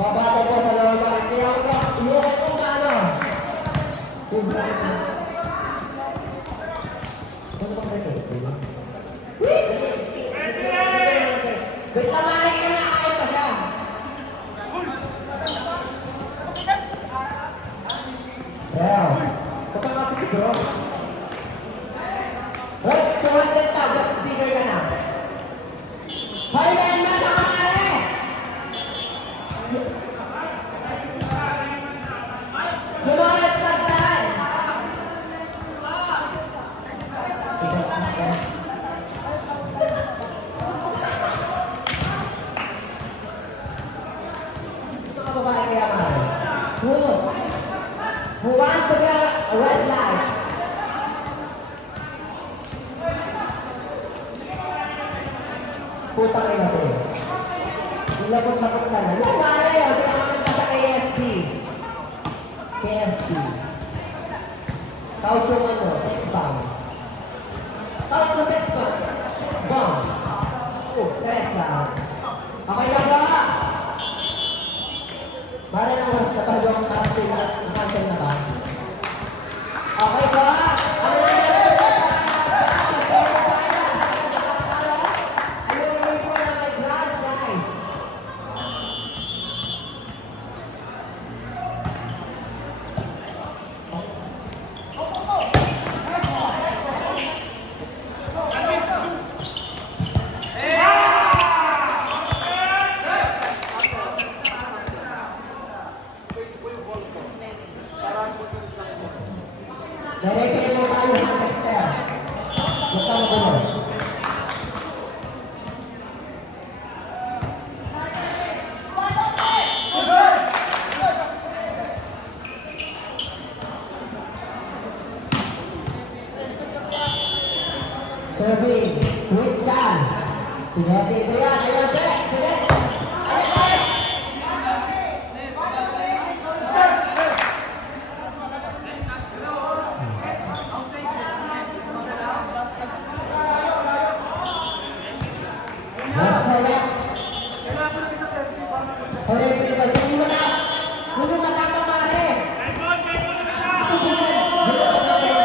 Babato po sa lower back. Kaya ako ko, iukat kung paano. Ano bang ganito? Wait! Wait, tamahin ka na, kain pa siya. Yeah. Kapag natin ito, wait, 200 tao, just bigger ka na. Highline na nakamari! Lumalat na tayo! Ito ka babae kaya mara. Who wants to get a red light? Putang ina natin. Ilapot-lapot na na. Yan mare! Pinakaman ka sa KSP. KSP. Kausong ano? Sex bomb. Tawag mo sex bomb. Sex bomb. Oh, stress lang. Okay lang ba? Mare na oras na tayo ang karakter na na-cancel na ba? Okay ba? Ano na meron po ba? Ayun naman po na may grand prize. Nare-pay mo tayo ha, Dexter. Huwag ka magulo. Serving, Christian. Sige, Adrian. Ayan, Beck. Sige. Ayan, Beck. Last correct. Correct, Pilipal. Tingin mo na. Kuno na tama, pare. Ito, tingin. Bulan pa na kayo.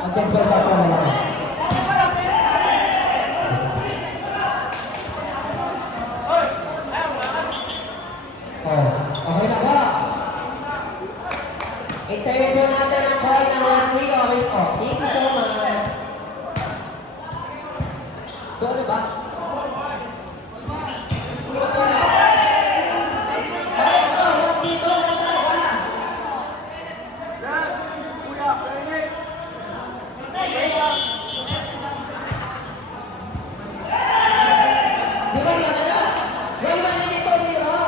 Ang temper ka pa naman. Oh, okay na ba? Hintayin po natin ang call ng 1-3. Okay po. Thank you so much. Doon na ba? Balik ko, huwag dito lang talaga. Di ba naman ano? Huwag naman dito, zero.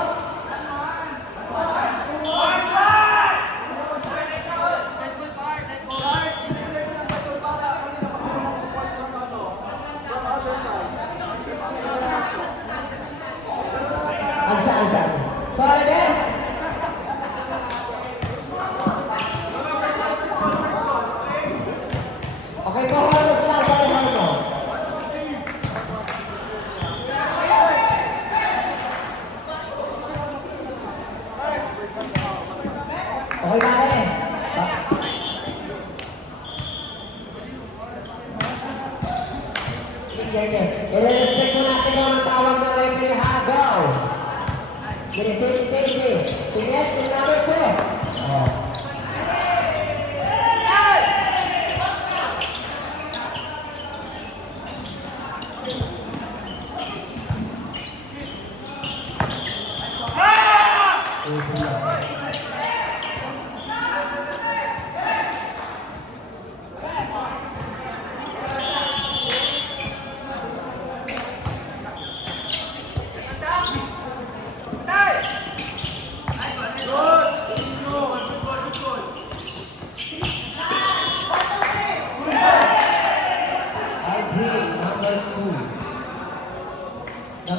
Ansa. Sorry, guys. Okay po, harvest lang sa ibang mo. Okay, pare. Sige. I-respect mo natin mo ang tawag ng referee Hagaw. Sige. Sige, number 2. Oh.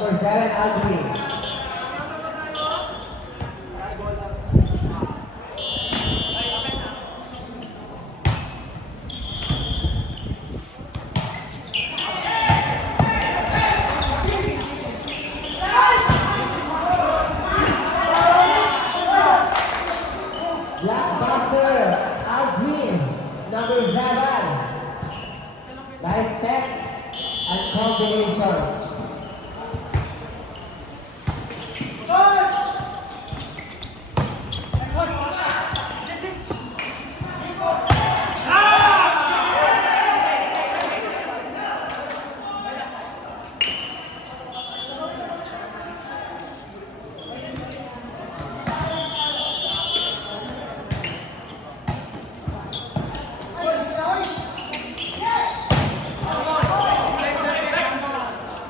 Number 7, Aldrin. Blockbuster, Aldrin. Number 7. Nice set and combinations.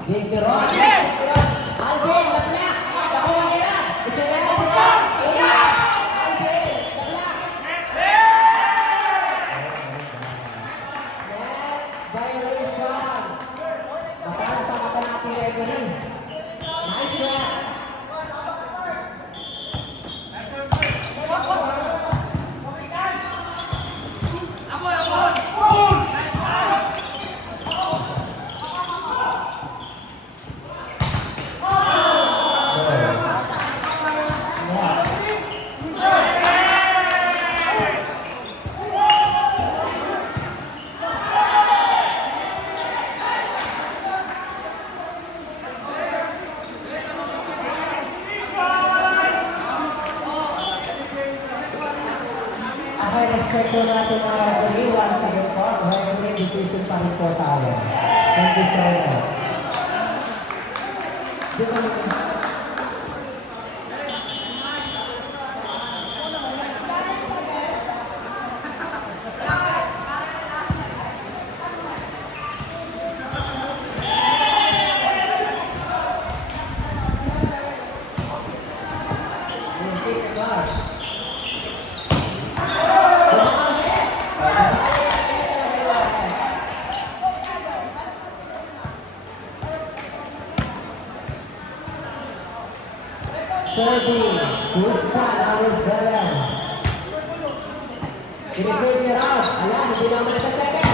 Gintiron. Alvin, nablak. Nakuha nila. Isa na yan sila. Alvin, nablak. Net violations. Matala sa mata nating referee. Nice one. Okay, respect po natin ang referee. Once again po, referee decision pa rin po tayo. Thank you so much. Di ba Serving, Gusta, number 7. Sinisave niya raw. Ayan, hindi naman sa second.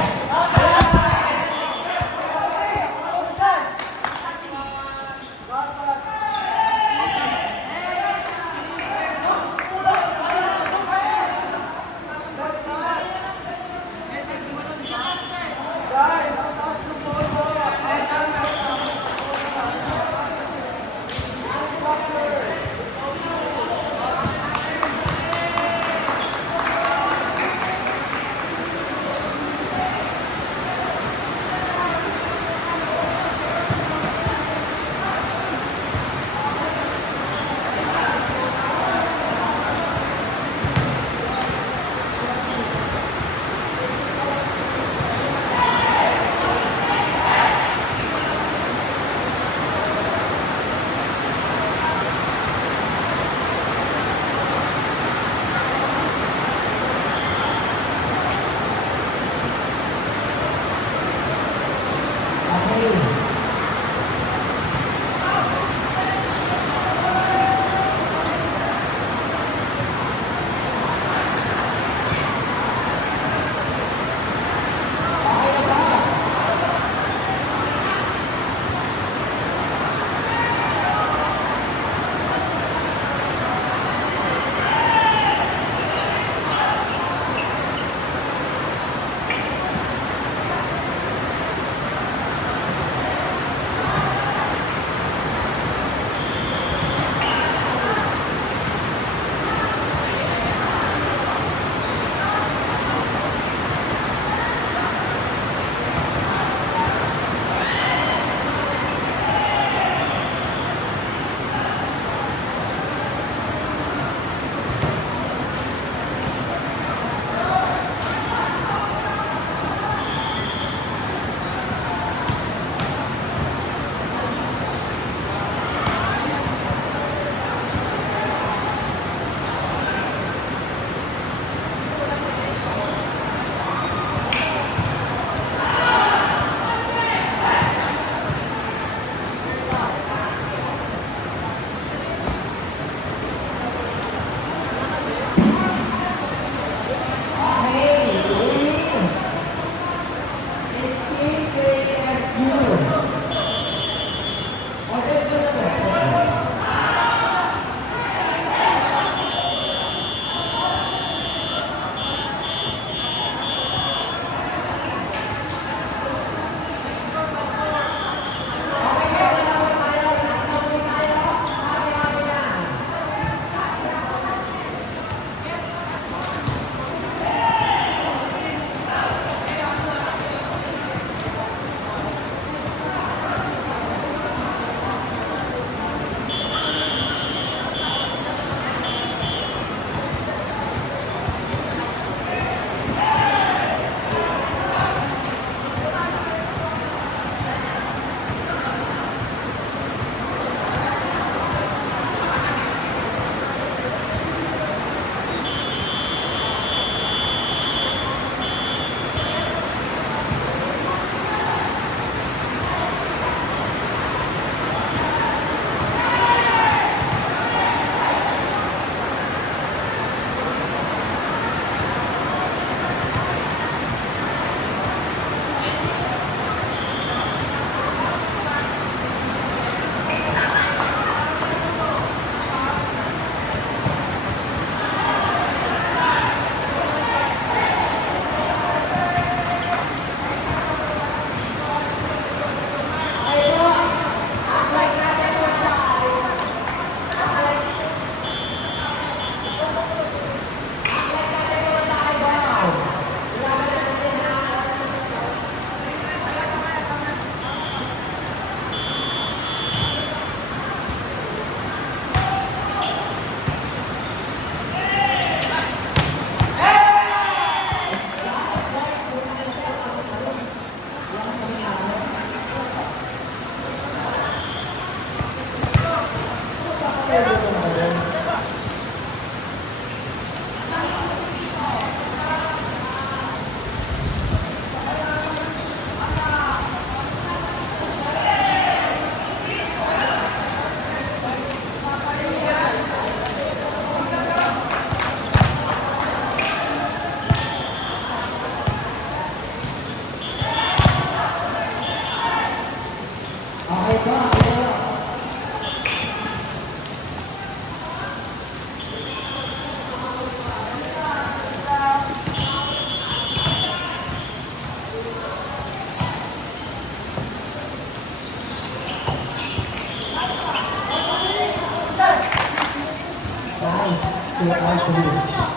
to R3.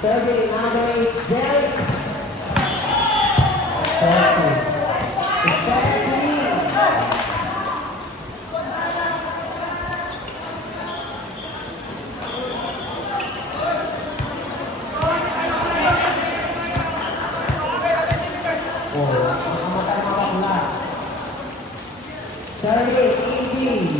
Serving number 8, Derek. 30, 80.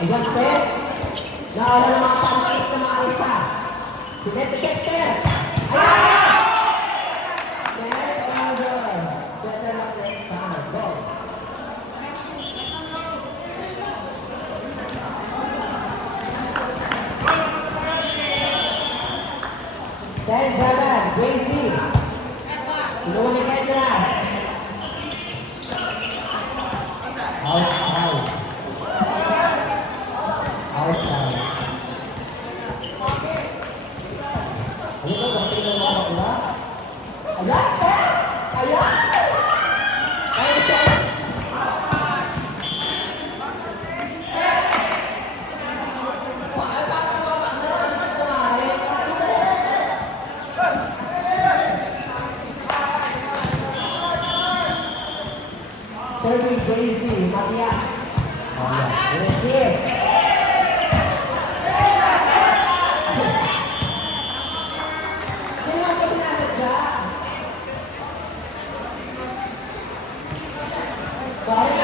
Ayan, Ted. Nawala ng mga pancake na mga isa. Sige, Ted. Ayan! Ted, over. Better luck next time. Go. Ted, Bevan, JC. Inuwan ni Kendra. Outside. Outside. Ano ba? Bakit na mga bakla? Ayan! Ayan! Ayan! Serving Daisy, Matias. Oh, yeah. Let's see it. Kailan ko sinasadya? Sorry.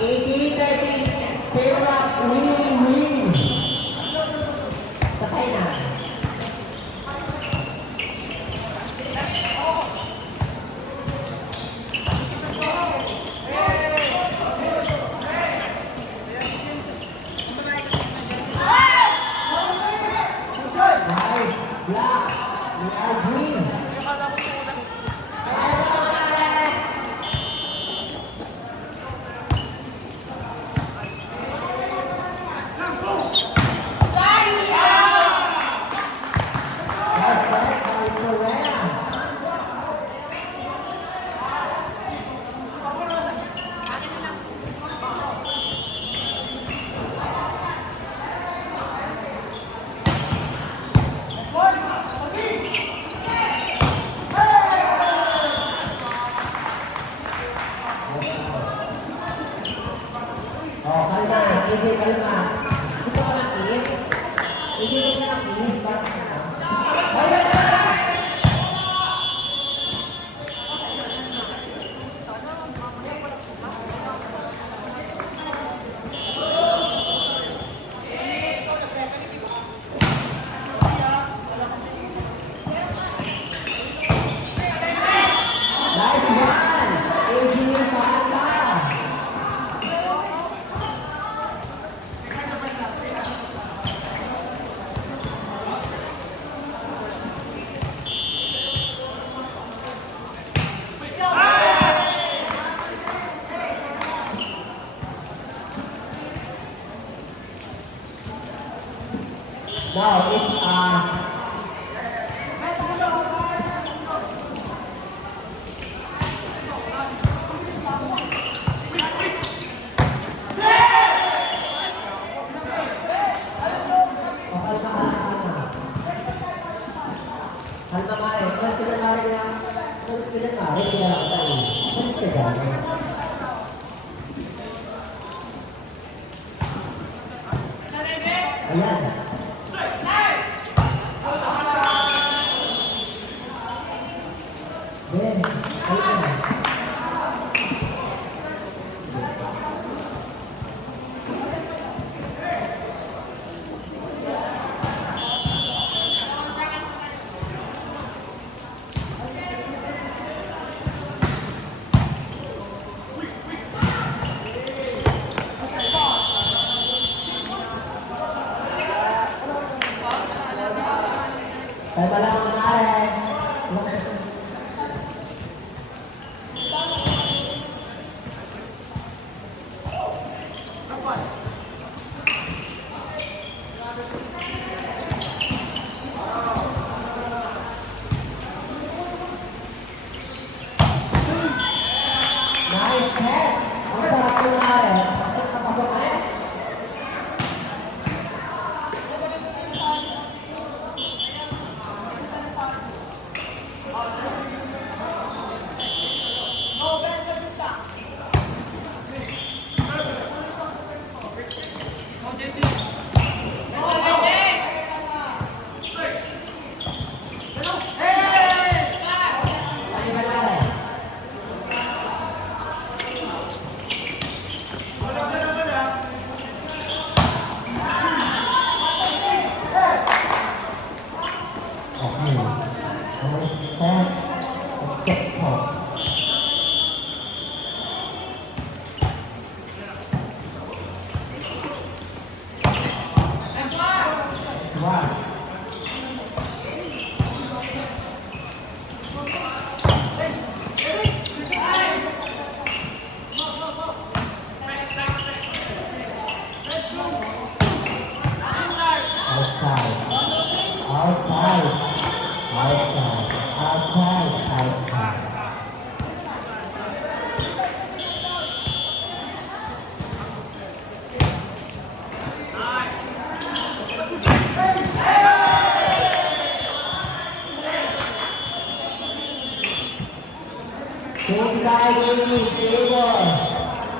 18-13. Favor of win. Tatay na. Nice. Black. We are green. Oh, kalma. Hindi, kalma. Gusto ko ng kiss? Hindi ko na ng kiss. Bakit ka? Nice one! AJ Panda! Now it's kalma mare. Kung sila mare na, kung sila mare, kaya lang tayo. Kung sila mare. Ayan. Ben, ayan. Kalma lang mga mare. Nice head. Ang sarap ng mare. Pasok ka rin.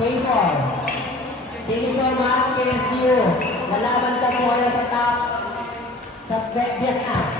Favor. Thank you so much, KSU. Lalaban ka po kayo sa top, sa Vietnam.